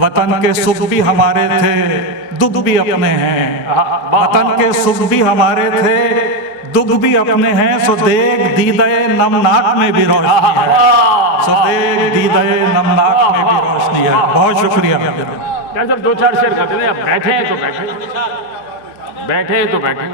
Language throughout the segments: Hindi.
वतन के सुख भी हमारे थे, दुख भी अपने हैं। वतन के सुख भी हमारे थे, दुख भी अपने हैं। सो देख दीदे नमनाक में भी रोशनी है, सो देख दीदे नमनाक में भी रोशनी है। बहुत शुक्रिया। जब दो चार शेर करते हैं, अब बैठे हैं तो बैठे, बैठे हैं तो बैठे।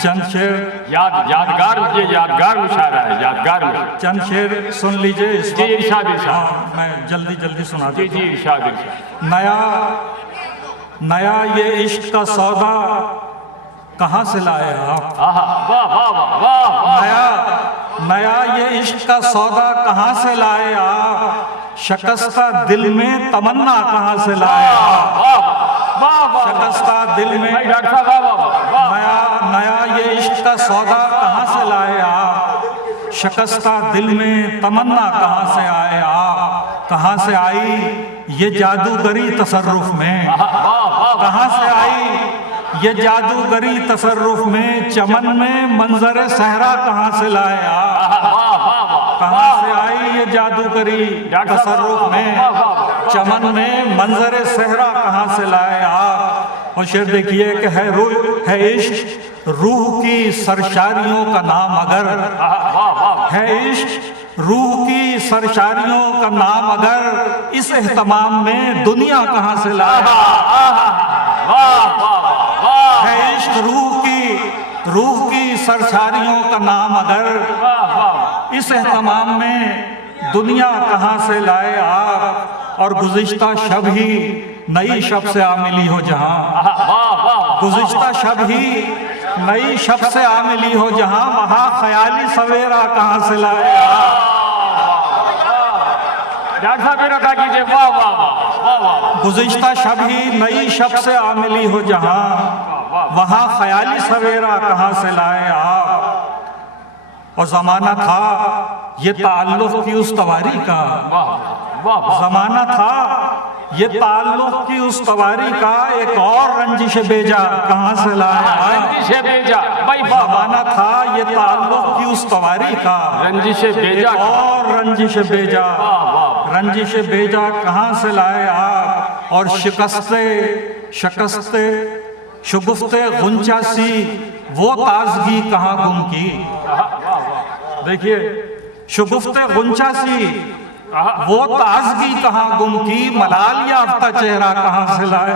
चंद शेर यादगार, ये यादगार मुशायरा है, यादगार मुशायरा। चंद शेर सुन लीजिए। जी इरशाद, इरशाद। मैं जल्दी जल्दी सुना जी जी इरशाद, इरशाद। नया ये इश्क का सौदा कहाँ से लाए आप? वाह वाह वाह। नया ये इश्क का सौदा कहाँ से लाए आप? शिकस्ता दिल में तमन्ना कहाँ से लाए आप? शिकस्ता दिल में नया ये इश्क का सौदा कहाँ से लाए आप? शिकस्ता दिल में तमन्ना कहाँ से आए आप? कहाँ से आई ये जादूगरी तसर्रुफ में? कहाँ से आई ये जादूगरी तसर्रुफ में? चमन में मंजर सहरा कहाँ से लाए आप? कहाँ से आई ये जादूगरी तसर्रुफ में? चमन में मंजर सहरा कहाँ से लाए आप? और शेर देखिए कि है इश्क रूह की सरशारियों का नाम अगर, है इश्क रूह की सरशारियों का नाम अगर, इस एहतमाम में दुनिया कहाँ से लाए? है इश्क रूह की सरशारियों का नाम अगर, इस एहतमाम में दुनिया कहाँ से लाए आप? और गुज़िश्ता शब ही नई शब से आमिली हो जहाँ, गुज़िश्ता शब ही नई शब से आमिली हो जहाँ, वहाँ ख्याली सवेरा कहाँ से लाए आप? डॉक्टर साहब मेरा क्या कीजिए, वाह वाह वाह वाह। गुज़िश्ता शब ही नई शब से आमिली हो जहाँ, वहाँ ख्याली सवेरा कहाँ से लाए आप? और ज़माना था ये ताल्लुक़ की उस्तवारी का, ज़माना था ये ताल्लुक़ की उस्तवारी का, एक और रंजिश बेजा कहाँ से लाए? रंजिश बेजा, ज़माना था ये ताल्लुक़ की उस्तवारी का, रंजिश बेजा, और रंजिश बेजा, रंजिश बेजा कहाँ से लाए आप? और शिकस्ते शुगुफ्ते गुंचा सी वो ताजगी कहाँ गुम की? देखिए, शुगुफ्ते गुंचा सी वो ताजगी कहाँ गुम की? मलाल याफ्ता चेहरा कहाँ से लाए?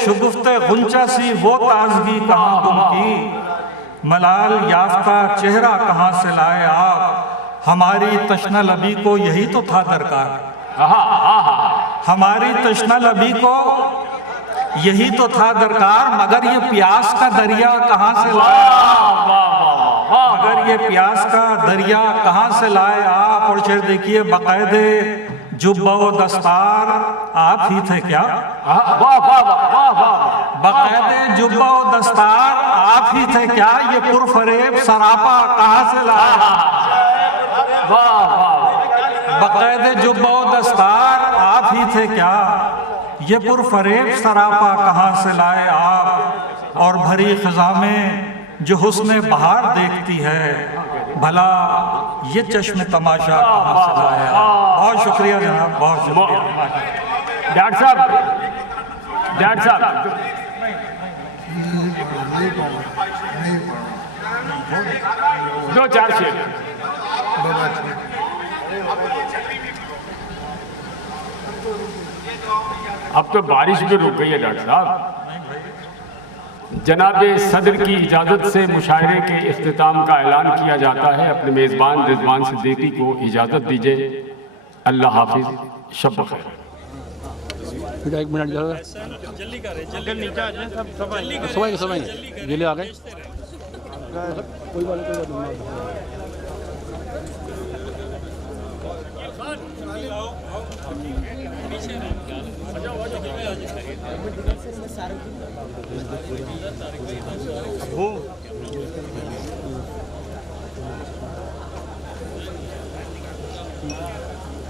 शुगुफ्ते गुंचा सी वो ताजगी कहाँ गुम की? मलाल याफ्ता चेहरा कहाँ से लाए आप? हमारी तश्ना लबी को यही तो था दरकार, हमारी तश्ना लबी को यही तो था दरकार, मगर ये प्यास का दरिया कहाँ से लाए आप? मगर ये प्यास का दरिया कहाँ से लाए आप? और शेर देखिए, बाकायदे जुब्बा व दस्तार आप ही थे क्या? बाकायदे जुब्बा व दस्तार आप ही थे क्या? ये पुरफरेब सरापा कहाँ से लाए? बाकायदे जुब्बा व दस्तार आप ही थे क्या? ये पुरफरेब सरापा कहाँ से लाए आप? और भरी खज़ा में जो हुस्न बहार देखती है, भला ये चश्मे तमाशा कहाँ से लाए आप? बहुत शुक्रिया जनाब, बहुत शुक्रिया। डॉक्टर साहब दो चार शेर। अब तो बारिश भी रुक गई है डॉक्टर साहब। जनाब सदर की इजाज़त से मुशायरे के इख्तिताम का ऐलान किया जाता है। अपने मेज़बान रिजवान सिद्दीकी को इजाज़त दीजिए। अल्लाह हाफिज़, शब बख़ैर। एक मिनट जल्दी करें, जल्दी नीचे आ जाए सब, समय जल्दी आ गए। कोई बात नहीं।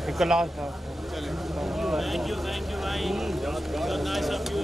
एक लास्ट था। थैंक यू भाई, नाइस ऑफ यू।